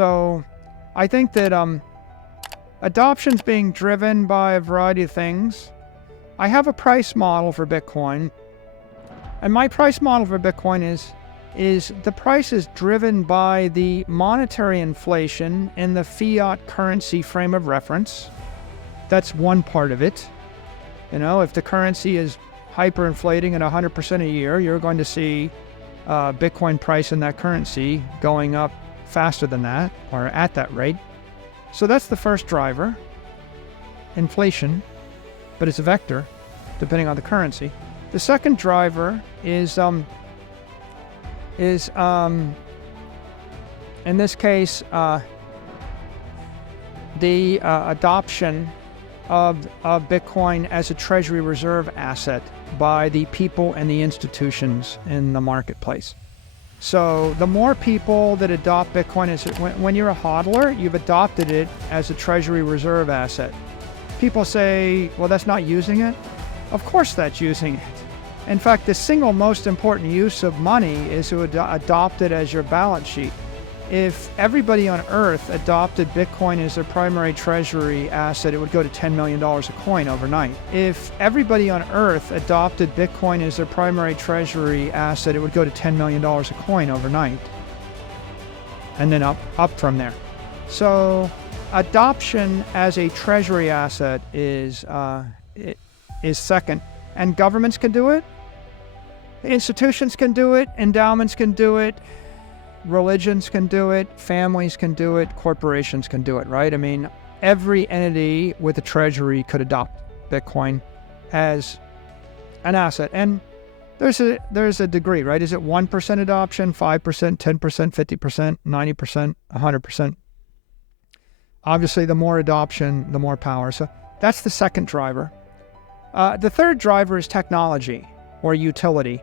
So I think that adoption's being driven by a variety of things. I have a price model for Bitcoin, and my price model for Bitcoin is the price is driven by the monetary inflation in the fiat currency frame of reference. That's one part of it. If the currency is hyperinflating at 100% a year, you're going to see Bitcoin price in that currency going up faster than that, or at that rate. So that's the first driver, inflation, but it's a vector, depending on the currency. The second driver is in this case, the adoption of Bitcoin as a treasury reserve asset by the people and the institutions in the marketplace. So the more people that adopt Bitcoin, when you're a hodler, you've adopted it as a treasury reserve asset. People say, well, that's not using it. Of course that's using it. In fact, the single most important use of money is to adopt it as your balance sheet. If everybody on Earth adopted Bitcoin as their primary treasury asset, it would go to $10 million a coin overnight. If everybody on Earth adopted Bitcoin as their primary treasury asset, it would go to $10 million a coin overnight. And then up from there. So adoption as a treasury asset is second. And governments can do it. Institutions can do it. Endowments can do it. Religions can do it, families can do it, corporations can do it, right? I mean, every entity with a treasury could adopt Bitcoin as an asset. And there's a degree, right? Is it 1% adoption, 5%, 10%, 50%, 90%, 100%? Obviously, the more adoption, the more power. So that's the second driver. The third driver is technology or utility.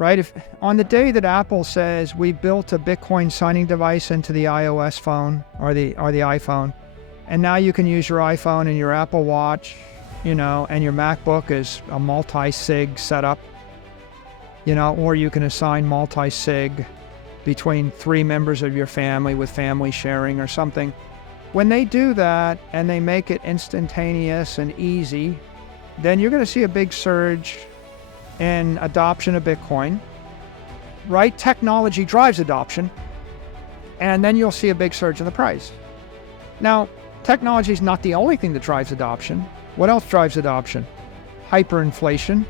Right? If on the day that Apple says we built a Bitcoin signing device into the iOS phone or the iPhone, and now you can use your iPhone and your Apple Watch, and your MacBook is a multi-sig setup, or you can assign multi-sig between 3 members of your family with family sharing or something. When they do that and they make it instantaneous and easy, then you're going to see a big surge in adoption of Bitcoin, right? Technology drives adoption, and then you'll see a big surge in the price. Now, technology is not the only thing that drives adoption. What else drives adoption? Hyperinflation.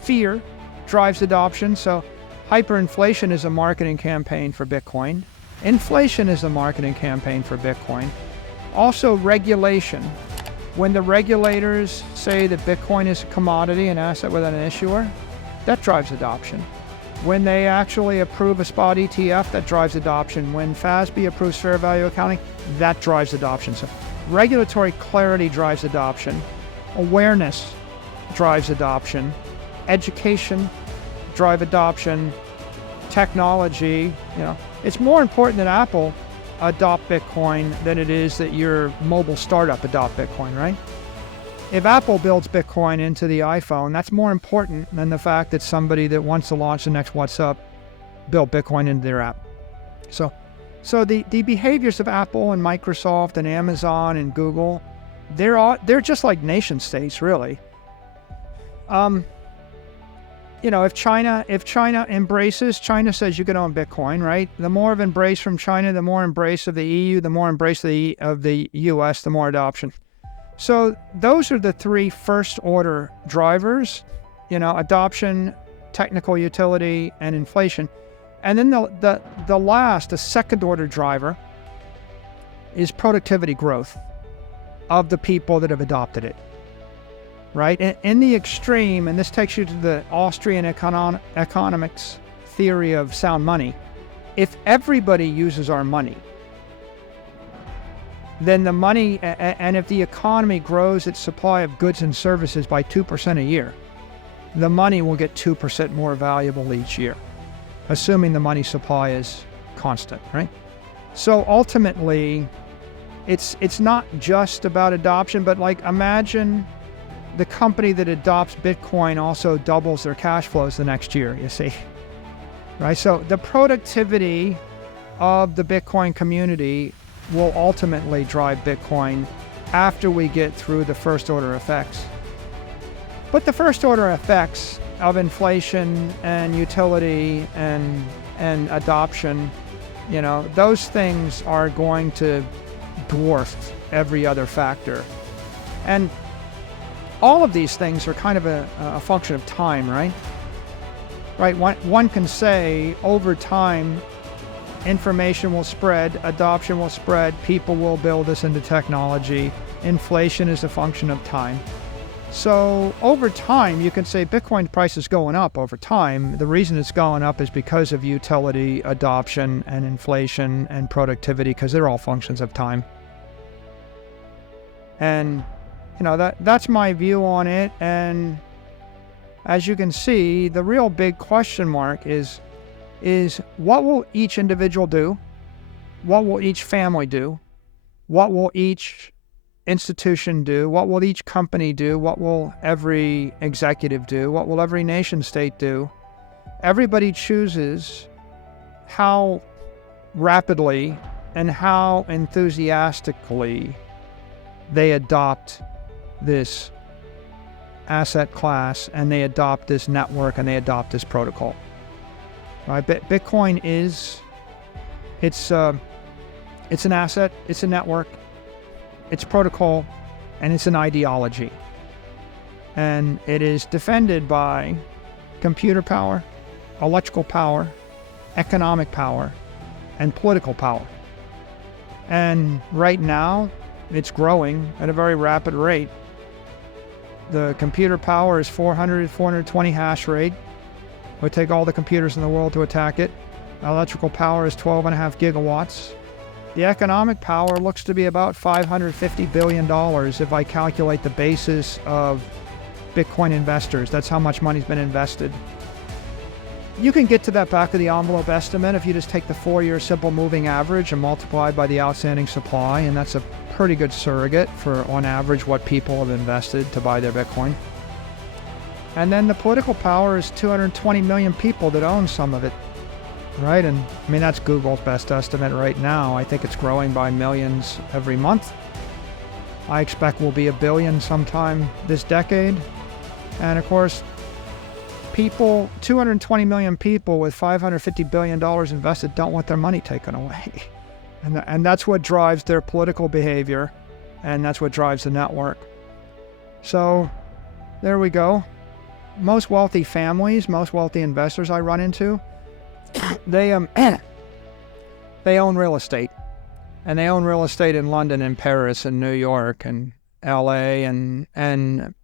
Fear drives adoption. So hyperinflation is a marketing campaign for Bitcoin. Inflation is a marketing campaign for Bitcoin. Also, regulation. When the regulators say that Bitcoin is a commodity, an asset without an issuer, that drives adoption. When they actually approve a spot ETF, that drives adoption. When FASB approves fair value accounting, that drives adoption. So regulatory clarity drives adoption. Awareness drives adoption. Education drive adoption. Technology, it's more important that Apple adopt Bitcoin than it is that your mobile startup adopt Bitcoin, right? If Apple builds Bitcoin into the iPhone, that's more important than the fact that somebody that wants to launch the next WhatsApp built Bitcoin into their app. So the behaviors of Apple and Microsoft and Amazon and Google, they're just like nation states, really. If China embraces, China says you can own Bitcoin, right? The more of embrace from China, the more embrace of the EU, the more embrace of the US, the more adoption. So those are the 3 first order drivers, adoption, technical utility, and inflation. And then the second order driver is productivity growth of the people that have adopted it. Right? In the extreme, and this takes you to the Austrian economics theory of sound money, if everybody uses our money, then the money, and if the economy grows its supply of goods and services by 2% a year, the money will get 2% more valuable each year, assuming the money supply is constant, right? So ultimately, it's not just about adoption, but imagine the company that adopts Bitcoin also doubles their cash flows the next year, you see, right? So the productivity of the Bitcoin community will ultimately drive Bitcoin after we get through the first order effects. But the first order effects of inflation and utility and adoption, those things are going to dwarf every other factor. And all of these things are kind of a function of time, right? Right. One can say over time, information will spread, adoption will spread, people will build this into technology. Inflation is a function of time. So over time, you can say Bitcoin price is going up over time. The reason it's going up is because of utility, adoption, and inflation and productivity, because they're all functions of time. And, that's my view on it. And as you can see, the real big question mark is what will each individual do? What will each family do? What will each institution do? What will each company do? What will every executive do? What will every nation state do? Everybody chooses how rapidly and how enthusiastically they adopt this asset class, and they adopt this network, and they adopt this protocol. Right? Bitcoin it's an asset, it's a network, it's protocol, and it's an ideology. And it is defended by computer power, electrical power, economic power, and political power. And right now, it's growing at a very rapid rate. The computer power is 420 hash rate. It would take all the computers in the world to attack it. Electrical power is 12.5 gigawatts. The economic power looks to be about $550 billion if I calculate the basis of Bitcoin investors. That's how much money's been invested. You can get to that back of the envelope estimate if you just take the 4-year simple moving average and multiply by the outstanding supply, and that's a pretty good surrogate for, on average, what people have invested to buy their Bitcoin. And then the political power is 220 million people that own some of it, right? And I mean, that's Google's best estimate right now. I think it's growing by millions every month. I expect we'll be 1 billion sometime this decade. And of course, 220 million people with $550 billion invested don't want their money taken away. And that's what drives their political behavior, and that's what drives the network. So there we go. Most wealthy families, most wealthy investors I run into, they own real estate. And they own real estate in London and Paris and New York and LA and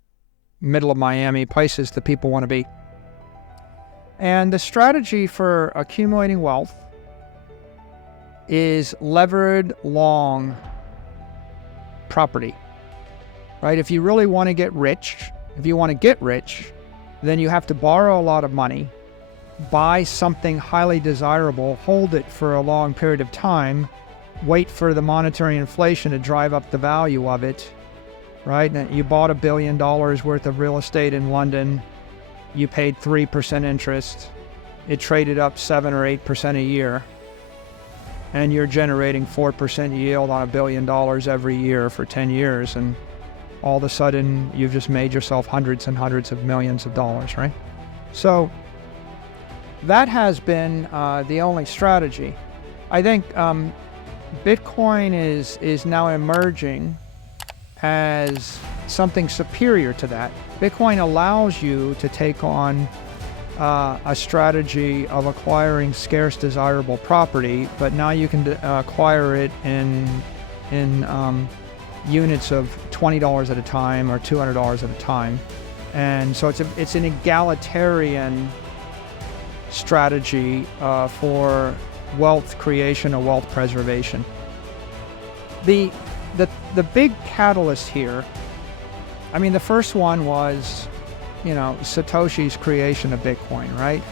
middle of Miami, places that people want to be. And the strategy for accumulating wealth is levered long property, right? If you really want to get rich, then you have to borrow a lot of money, buy something highly desirable, hold it for a long period of time, wait for the monetary inflation to drive up the value of it, right? And you bought $1 billion worth of real estate in London, you paid 3% interest, it traded up 7 or 8% a year, and you're generating 4% yield on $1 billion every year for 10 years, and all of a sudden you've just made yourself hundreds and hundreds of millions of dollars, right? So that has been the only strategy. I think Bitcoin is now emerging as something superior to that. Bitcoin allows you to take on a strategy of acquiring scarce, desirable property, but now you can acquire it in units of $20 at a time or $200 at a time, and so it's an egalitarian strategy for wealth creation or wealth preservation. The big catalyst here, I mean, the first one was, Satoshi's creation of Bitcoin, right?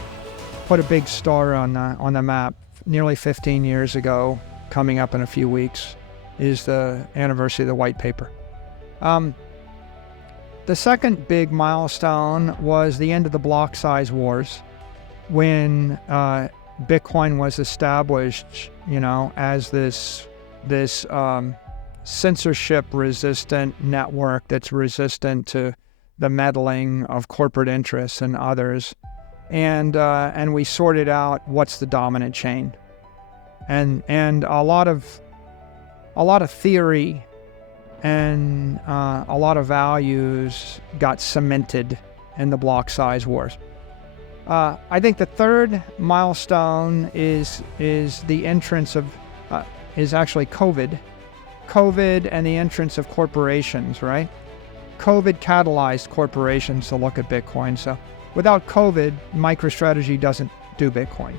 Put a big star on the map nearly 15 years ago. Coming up in a few weeks is the anniversary of the white paper. The second big milestone was the end of the block size wars, when Bitcoin was established, as this censorship-resistant network that's resistant to the meddling of corporate interests and others, and we sorted out what's the dominant chain, and a lot of theory and a lot of values got cemented in the block size wars. I think the third milestone is the entrance of is actually COVID and the entrance of corporations, right? COVID catalyzed corporations to look at Bitcoin. So without COVID, MicroStrategy doesn't do Bitcoin.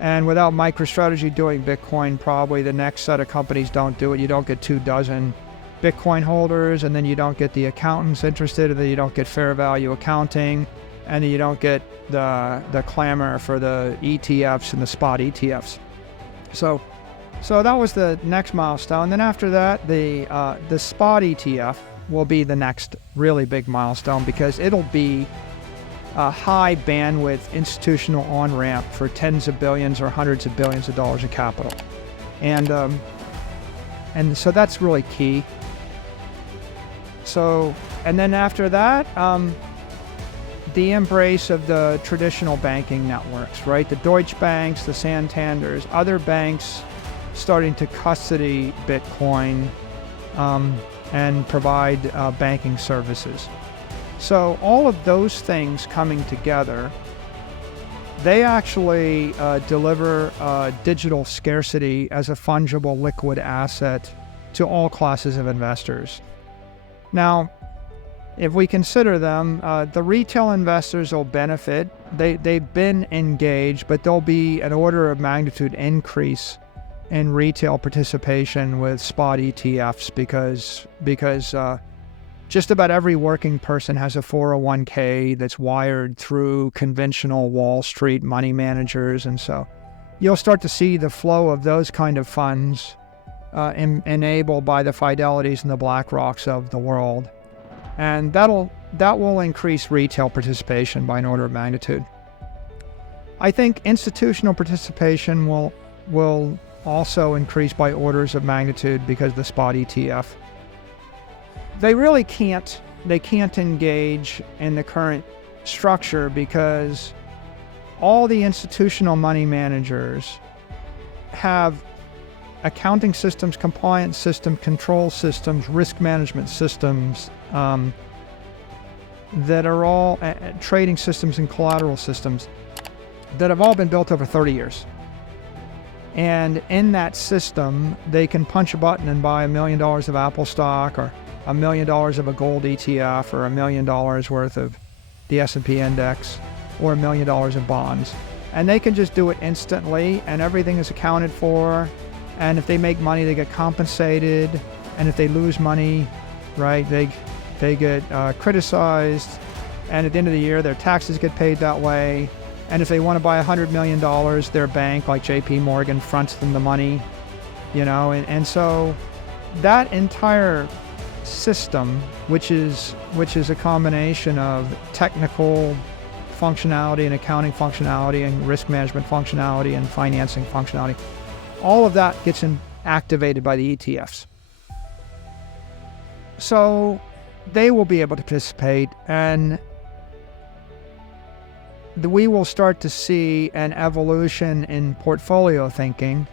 And without MicroStrategy doing Bitcoin, probably the next set of companies don't do it. You don't get 24 Bitcoin holders, and then you don't get the accountants interested, and then you don't get fair value accounting, and then you don't get the clamor for the ETFs and the spot ETFs. So that was the next milestone. Then after that, the spot ETF will be the next really big milestone, because it'll be a high bandwidth institutional on-ramp for tens of billions or hundreds of billions of dollars of capital. And so that's really key. So, and then after that, the embrace of the traditional banking networks, right? The Deutsche Banks, the Santanders, other banks starting to custody Bitcoin and provide banking services. So all of those things coming together, they actually deliver digital scarcity as a fungible liquid asset to all classes of investors. Now, if we consider them, the retail investors will benefit. They've been engaged, but there'll be an order of magnitude increase in retail participation with spot ETFs because just about every working person has a 401k that's wired through conventional Wall Street money managers. And so you'll start to see the flow of those kind of funds enabled by the Fidelities and the BlackRocks of the world. And that will increase retail participation by an order of magnitude. I think institutional participation will also increase by orders of magnitude because of the spot ETF. They really can't engage in the current structure because all the institutional money managers have accounting systems, compliance systems, control systems, risk management systems that are all trading systems and collateral systems that have all been built over 30 years. And in that system, they can punch a button and buy $1 million of Apple stock, or $1 million of a gold ETF, or $1 million worth of the S&P index, or $1 million of bonds. And they can just do it instantly, and everything is accounted for. And if they make money, they get compensated. And if they lose money, right, they get criticized. And at the end of the year, their taxes get paid that way. And if they want to buy $100 million, their bank, like JP Morgan, fronts them the money, and so that entire system, which is a combination of technical functionality and accounting functionality and risk management functionality and financing functionality, all of that gets activated by the ETFs. So they will be able to participate, and we will start to see an evolution in portfolio thinking.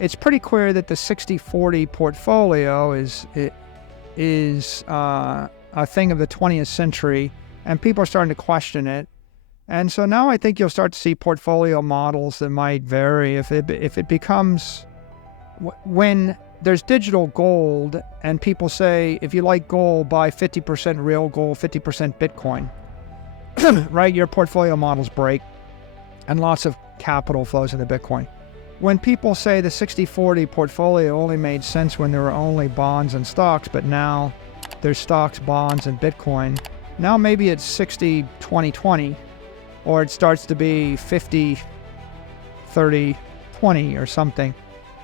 It's pretty clear that the 60-40 portfolio is a thing of the 20th century, and people are starting to question it. And so now I think you'll start to see portfolio models that might vary if it becomes, when there's digital gold and people say, if you like gold, buy 50% real gold, 50% Bitcoin. Right, your portfolio models break and lots of capital flows into Bitcoin. When people say the 60-40 portfolio only made sense when there were only bonds and stocks, but now there's stocks, bonds, and Bitcoin, now maybe it's 60-20-20, or it starts to be 50-30-20 or something.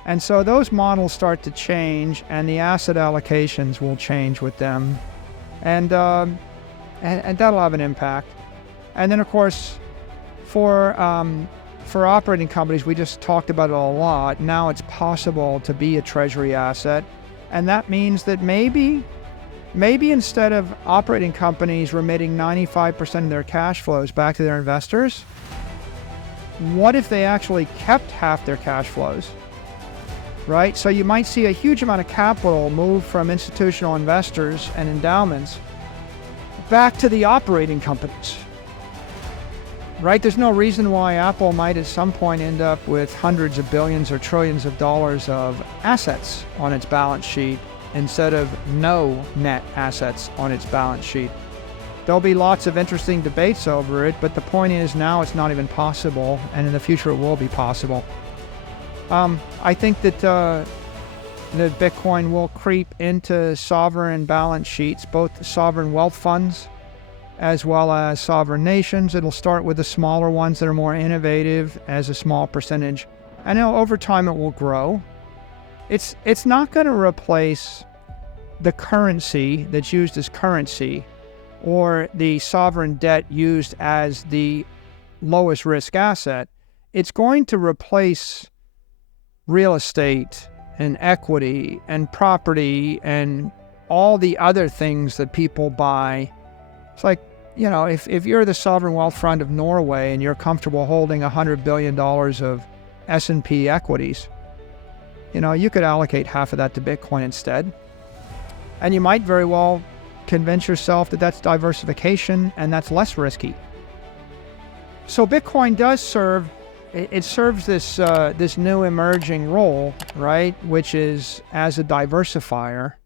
And so those models start to change, and the asset allocations will change with them, and that'll have an impact. And then, of course, for for operating companies, we just talked about it a lot. Now it's possible to be a treasury asset. And that means that maybe instead of operating companies remitting 95% of their cash flows back to their investors, what if they actually kept half their cash flows, right? So you might see a huge amount of capital move from institutional investors and endowments back to the operating companies, right? There's no reason why Apple might at some point end up with hundreds of billions or trillions of dollars of assets on its balance sheet instead of no net assets on its balance sheet. There'll be lots of interesting debates over it, but the point is now it's not even possible, and in the future it will be possible. I think that Bitcoin will creep into sovereign balance sheets, both sovereign wealth funds as well as sovereign nations. It'll start with the smaller ones that are more innovative as a small percentage, and over time it will grow. It's not going to replace the currency that's used as currency or the sovereign debt used as the lowest risk asset. It's going to replace real estate and equity and property and all the other things that people buy. It's like, if you're the sovereign wealth fund of Norway and you're comfortable holding $100 billion of S&P equities, you could allocate half of that to Bitcoin instead. And you might very well convince yourself that that's diversification and that's less risky. So Bitcoin does serve this new emerging role, right? Which is as a diversifier.